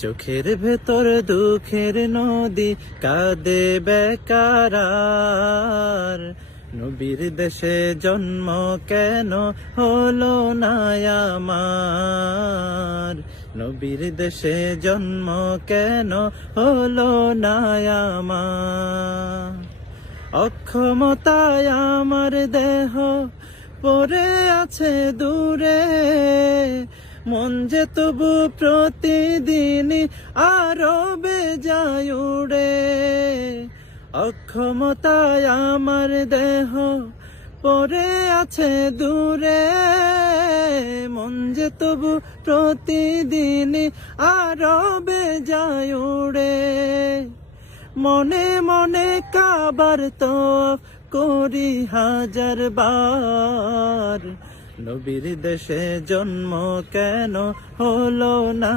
চোখের ভেতর দুঃখের নদী কাঁদে বেকার আর। নবীর দেশে জন্ম কেন হলো না আমার, নবীর দেশে জন্ম কেন হলো না আমার। অক্ষমতায় আমার দেহ পড়ে আছে দূরে, মন যে তবু প্রতিদিনই আরো বেজায় উড়ে। অক্ষমতায় আমার দেহ পড়ে আছে দূরে, মন যে তবু প্রতিদিনই আরো বেজায় উড়ে। মনে মনে কাবার তো করি হাজার বার, নবীর দেশে জন্ম কেন হলো না।